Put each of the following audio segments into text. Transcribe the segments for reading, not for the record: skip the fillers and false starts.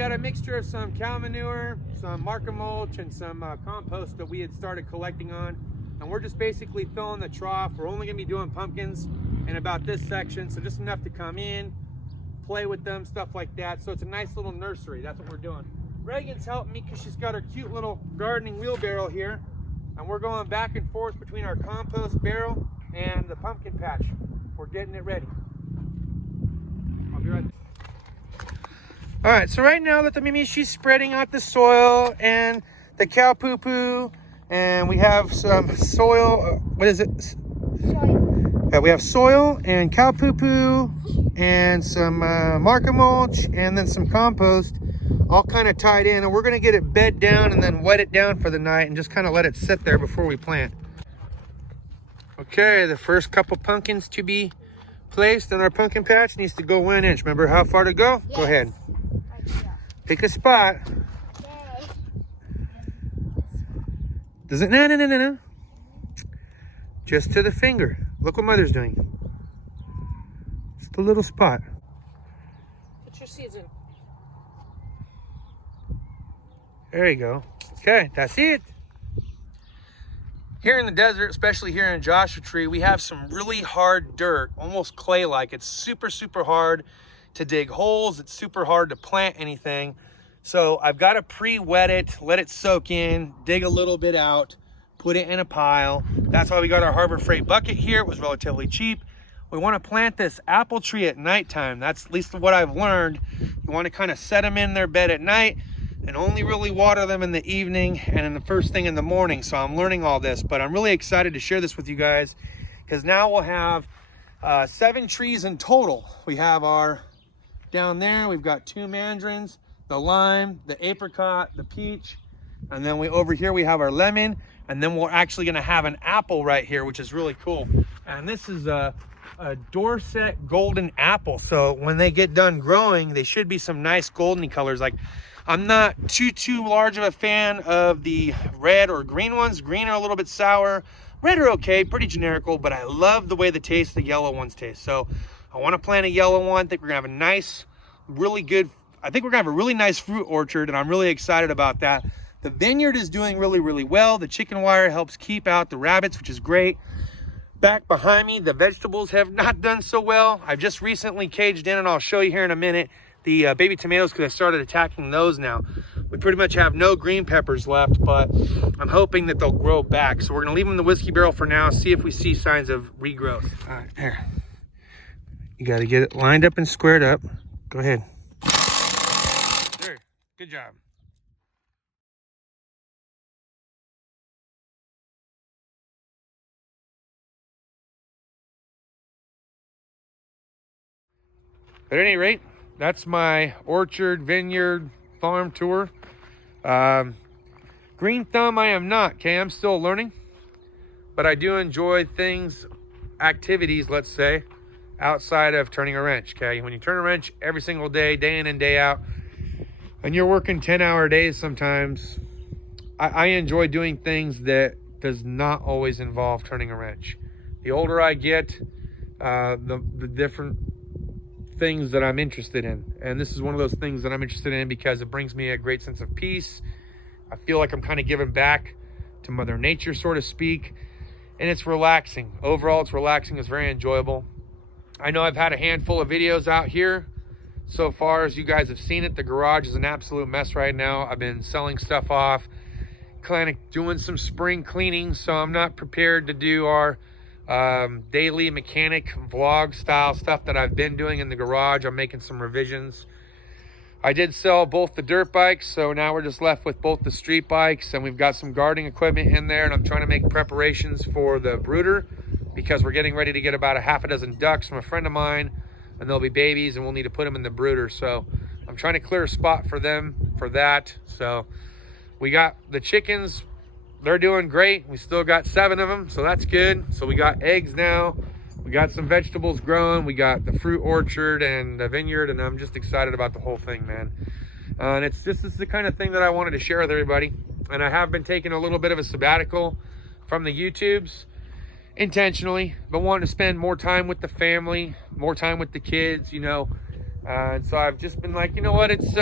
got a mixture of some cow manure, some marker mulch, and some compost that we had started collecting on. And we're just basically filling the trough. We're only gonna be doing pumpkins in about this section, so just enough to come in, play with them, stuff like that. So it's a nice little nursery. That's what we're doing. Reagan's helping me because she's got her cute little gardening wheelbarrow here, and we're going back and forth between our compost barrel and the pumpkin patch. We're getting it ready. I'll be right there. All right, so right now, let Mimi, she's spreading out the soil and the cow poo-poo, and we have some soil. What is it? Soil. We have soil and cow poo-poo and some marker mulch and then some compost, all kind of tied in. And we're gonna get it bed down and then wet it down for the night and just kind of let it sit there before we plant. Okay, the first couple pumpkins to be placed in our pumpkin patch needs to go 1 inch. Remember how far to go? Yes. Go ahead. Pick a spot. Okay. Does it? No. Just to the finger. Look what Mother's doing. Just a little spot. Put your seeds in. There you go. Okay, that's it. Here in the desert, especially here in Joshua Tree, we have some really hard dirt, almost clay-like. It's super, super hard to dig holes. It's super hard to plant anything. So I've got to pre-wet it, let it soak in, dig a little bit out, put it in a pile. That's why we got our Harbor Freight bucket here. It was relatively cheap. We want to plant this apple tree at nighttime. That's at least what I've learned. You want to kind of set them in their bed at night and only really water them in the evening and in the first thing in the morning. So I'm learning all this, but I'm really excited to share this with you guys because now we'll have 7 trees in total. We have our, down there, we've got 2 mandarins, the lime, the apricot, the peach, and then over here we have our lemon, and then we're actually gonna have an apple right here, which is really cool. And this is a Dorset golden apple. So when they get done growing, they should be some nice goldeny colors. Like, I'm not too large of a fan of the red or green ones. Green are a little bit sour. Red are okay, pretty generical, but I love the way the yellow ones taste. So I want to plant a yellow one. I think we're gonna have a nice, really good, I think we're gonna have a really nice fruit orchard, and I'm really excited about that. The vineyard is doing really, really well. The chicken wire helps keep out the rabbits, which is great. Back behind me, the vegetables have not done so well. I've just recently caged in, and I'll show you here in a minute, the baby tomatoes, because I started attacking those now. We pretty much have no green peppers left, but I'm hoping that they'll grow back. So we're gonna leave them in the whiskey barrel for now, see if we see signs of regrowth. All right, there. You gotta get it lined up and squared up. Go ahead. There, good job. At any rate, that's my orchard, vineyard, farm tour. Green thumb I am not, okay? I'm still learning. But I do enjoy things, activities, let's say, outside of turning a wrench, okay? When you turn a wrench every single day, day in and day out, and you're working 10-hour days sometimes, I enjoy doing things that does not always involve turning a wrench. The older I get, the different things that I'm interested in, and this is one of those things that I'm interested in because it brings me a great sense of peace. I feel like I'm kind of giving back to Mother Nature, so to speak, and it's relaxing. Overall, it's relaxing. It's very enjoyable. I know I've had a handful of videos out here so far. As you guys have seen it, the garage is an absolute mess right now. I've been selling stuff off, kind of doing some spring cleaning, so I'm not prepared to do our daily mechanic vlog style stuff that I've been doing in the garage. I'm making some revisions. I did sell both the dirt bikes, so now we're just left with both the street bikes, and we've got some gardening equipment in there, and I'm trying to make preparations for the brooder because we're getting ready to get about a half a dozen ducks from a friend of mine, and they'll be babies, and we'll need to put them in the brooder. So I'm trying to clear a spot for them for that. So we got the chickens. They're doing great. We still got 7 of them, so that's good. So we got eggs now. We got some vegetables growing. We got the fruit orchard and the vineyard, and I'm just excited about the whole thing, man. And this is the kind of thing that I wanted to share with everybody. And I have been taking a little bit of a sabbatical from the YouTubes intentionally, but wanting to spend more time with the family, more time with the kids, you know. And so I've just been like, you know what, it's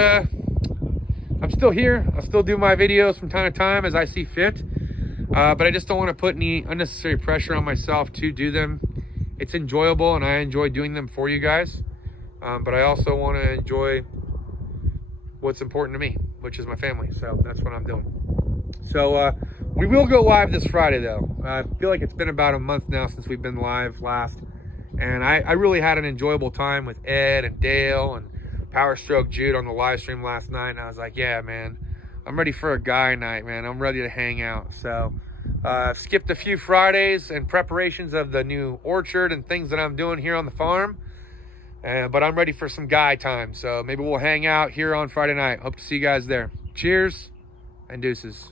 I'm still here. I'll still do my videos from time to time as I see fit. But I just don't want to put any unnecessary pressure on myself to do them. It's enjoyable and I enjoy doing them for you guys. But I also want to enjoy what's important to me, which is my family. So that's what I'm doing. So we will go live this Friday though. I feel like it's been about a month now since we've been live last. And I really had an enjoyable time with Ed and Dale and Power Stroke Jude on the live stream last night. And I was like, yeah, man, I'm ready for a guy night, man. I'm ready to hang out. So I've skipped a few Fridays in preparations of the new orchard and things that I'm doing here on the farm. But I'm ready for some guy time. So maybe we'll hang out here on Friday night. Hope to see you guys there. Cheers and deuces.